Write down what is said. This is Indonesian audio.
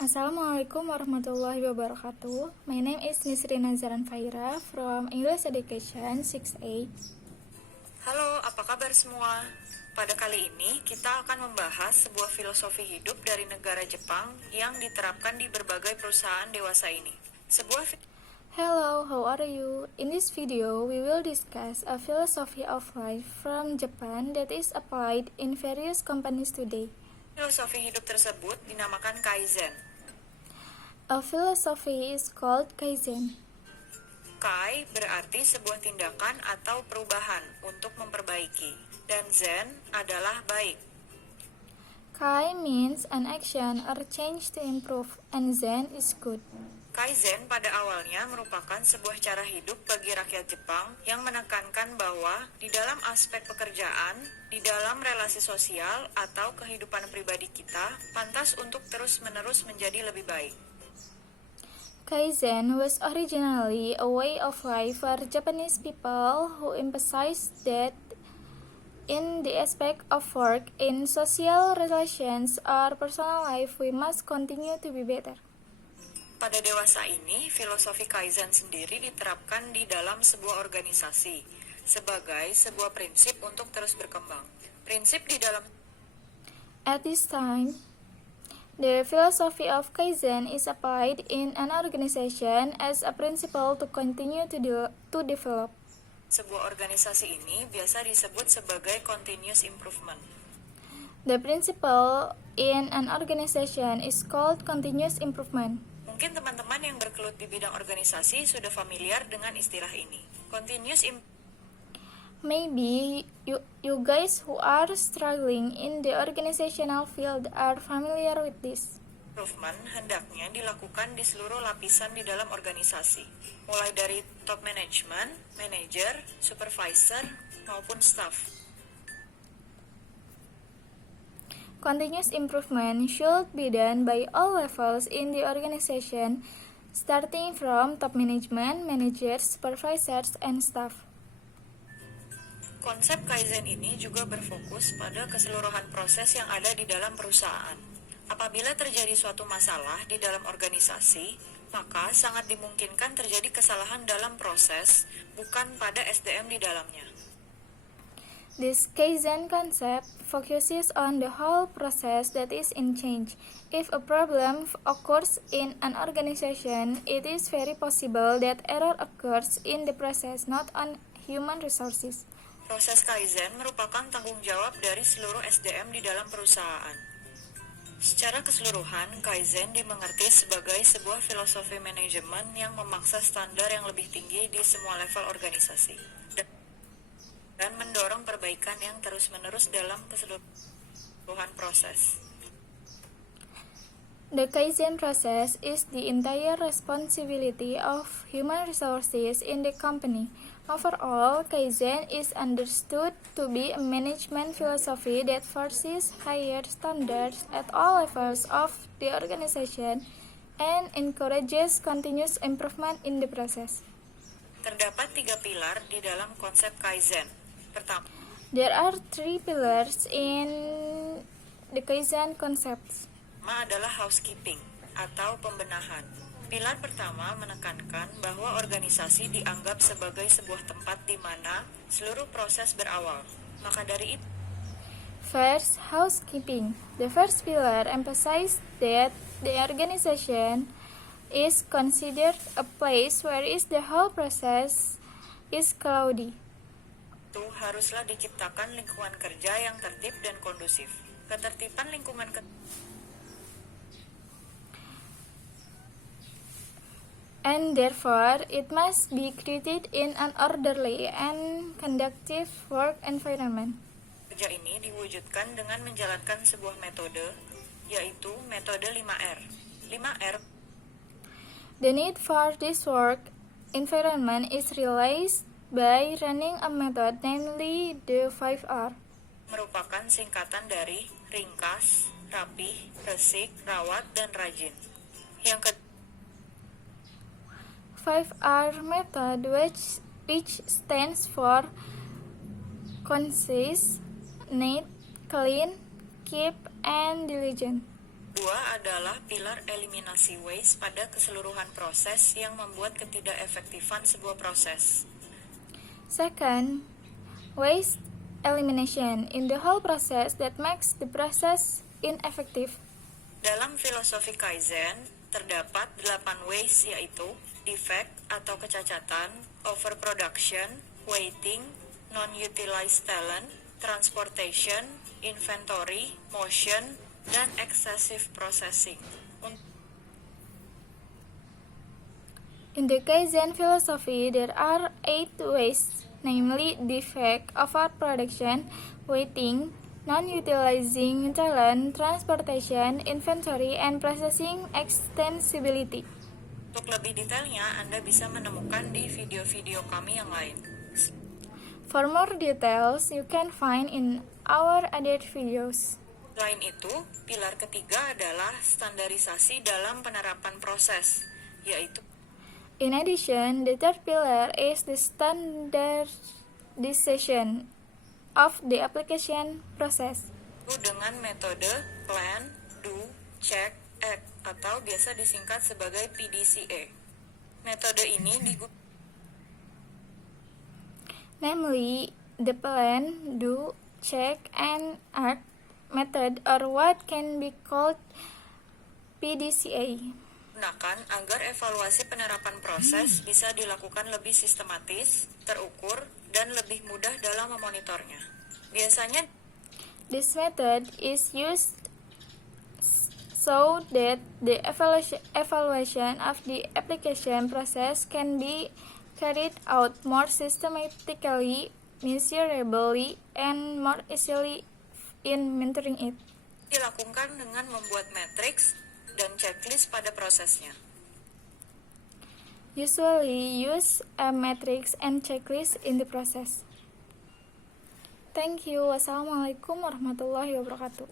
Assalamualaikum warahmatullahi wabarakatuh. My name is Nisrina Nazaran Faira from English Education 6A. Halo, apa kabar semua? Pada kali ini kita akan membahas sebuah filosofi hidup dari negara Jepang yang diterapkan di berbagai perusahaan dewasa ini. Hello, how are you? In this video, we will discuss a philosophy of life from Japan that is applied in various companies today. Filosofi hidup tersebut dinamakan Kaizen. A philosophy is called Kaizen. Kai berarti sebuah tindakan atau perubahan untuk memperbaiki, dan Zen adalah baik. Kai means an action or change to improve, and Zen is good. Kaizen pada awalnya merupakan sebuah cara hidup bagi rakyat Jepang yang menekankan bahwa di dalam aspek pekerjaan, di dalam relasi sosial, atau kehidupan pribadi kita, pantas untuk terus-menerus menjadi lebih baik. Kaizen was originally a way of life for Japanese people who emphasized that in the aspect of work, in social relations, or personal life, we must continue to be better. Pada dewasa ini, filosofi Kaizen sendiri diterapkan di dalam sebuah organisasi sebagai sebuah prinsip untuk terus berkembang. Prinsip di dalam At this time, the philosophy of Kaizen is applied in an organization as a principle to continue to develop. Sebuah organisasi ini biasa disebut sebagai continuous improvement. The principle in an organization is called continuous improvement. Mungkin teman-teman yang bergelut di bidang organisasi sudah familiar dengan istilah ini. Maybe you guys who are struggling in the organizational field are familiar with this. Improvement hendaknya dilakukan di seluruh lapisan di dalam organisasi, mulai dari top management, manager, supervisor, maupun staff. Continuous improvement should be done by all levels in the organization, starting from top management, managers, supervisors, and staff. Konsep Kaizen ini juga berfokus pada keseluruhan proses yang ada di dalam perusahaan. Apabila terjadi suatu masalah di dalam organisasi, maka sangat dimungkinkan terjadi kesalahan dalam proses, bukan pada SDM di dalamnya. This Kaizen concept focuses on the whole process that is in change. If a problem occurs in an organization, it is very possible that error occurs in the process, not on human resources. Proses Kaizen merupakan tanggung jawab dari seluruh SDM di dalam perusahaan. Secara keseluruhan, Kaizen dimengerti sebagai sebuah filosofi manajemen yang memaksa standar yang lebih tinggi di semua level organisasi dan mendorong perbaikan yang terus-menerus dalam keseluruhan proses. The Kaizen process is the entire responsibility of human resources in the company. Overall, Kaizen is understood to be a management philosophy that forces higher standards at all levels of the organization and encourages continuous improvement in the process. Terdapat 3 pilar di dalam konsep Kaizen. Pertama, there are 3 pillars in the Kaizen concepts. Pertama adalah housekeeping atau pembenahan. Pilar pertama menekankan bahwa organisasi dianggap sebagai sebuah tempat di mana seluruh proses berawal. Maka dari itu, first, housekeeping. The first pillar emphasizes that the organization is considered a place where the whole process is cloudy. Itu haruslah diciptakan lingkungan kerja yang tertib dan kondusif. Ketertiban lingkungan and therefore it must be created in an orderly and conducive work environment. Kerja ini diwujudkan dengan menjalankan sebuah metode, yaitu metode 5R. 5R. The need for this work environment is realized by running a method, namely the 5R. Merupakan singkatan dari ringkas, rapih, resik, rawat, dan rajin. Yang 5R method, which stands for concise, neat, clean, keep, and diligent. Dua adalah pilar eliminasi waste pada keseluruhan proses yang membuat ketidakefektifan sebuah proses. Second, waste elimination in the whole process that makes the process ineffective. Dalam filosofi Kaizen, terdapat 8 waste yaitu defect atau kecacatan, overproduction, waiting, non-utilized talent, transportation, inventory, motion, dan excessive processing. In the Kaizen philosophy, there are 8 wastes, namely defect, overproduction, waiting, non-utilizing talent, transportation, inventory, and processing extensibility. Untuk lebih detailnya, Anda bisa menemukan di video-video kami yang lain. For more details, you can find in our other videos. Selain itu, pilar ketiga adalah standarisasi dalam penerapan proses, yaitu In addition, the third pillar is the standardization of the application process. dengan metode plan, do, check, act, atau biasa disingkat sebagai PDCA. Metode ini digunakan Namely, the plan, do, check, and act method or what can be called PDCA. agar evaluasi penerapan proses bisa dilakukan lebih sistematis, terukur, dan lebih mudah dalam memonitornya. Biasanya, This method is used so that the evaluation of the application process can be carried out more systematically, measurably, and more easily in monitoring it. dilakukan dengan membuat matriks dan checklist pada prosesnya. Usually use a matrix and checklist in the process. Thank you. Wassalamualaikum warahmatullahi wabarakatuh.